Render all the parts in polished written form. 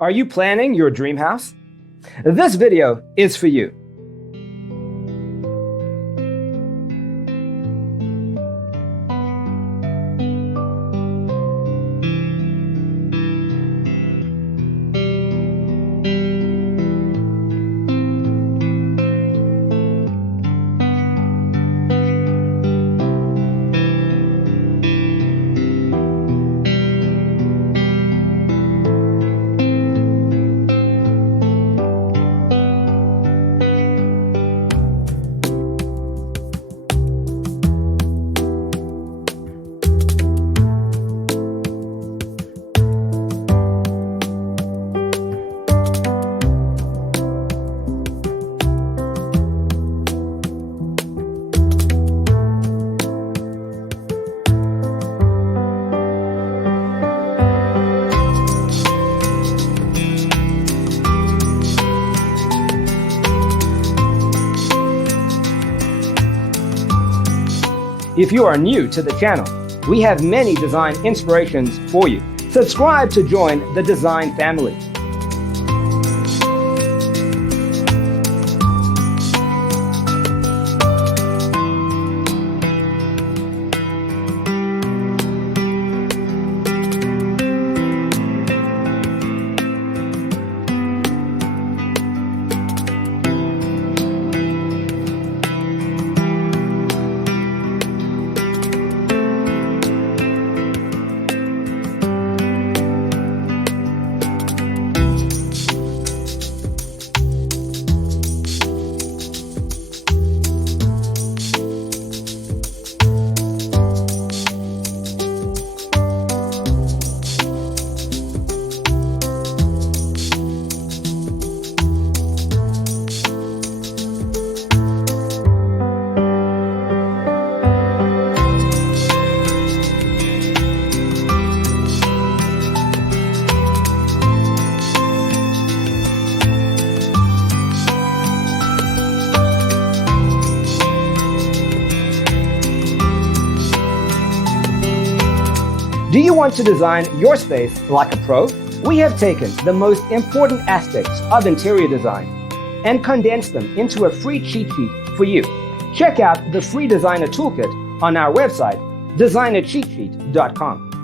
Are you planning your dream house? This video is for you. If you are new to the channel, we have many design inspirations for you. Subscribe to join the design family. Do you want to design your space like a pro? We have taken the most important aspects of interior design and condensed them into a free cheat sheet for you. Check out the free designer toolkit on our website, designercheatsheet.com.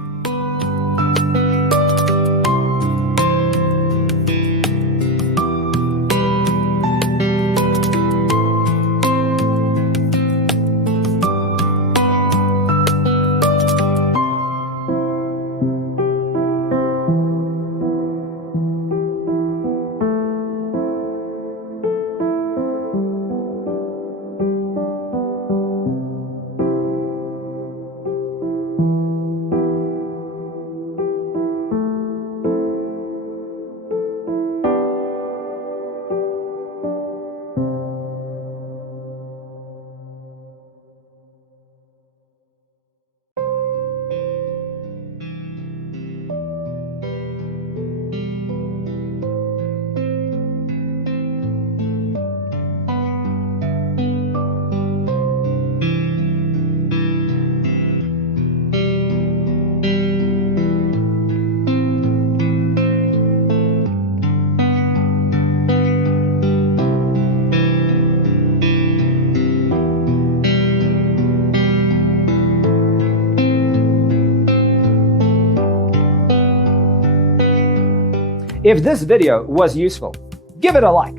If this video was useful, give it a like.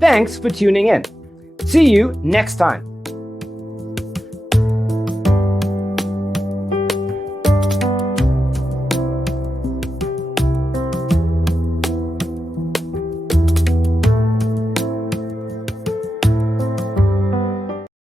Thanks for tuning in. See you next time.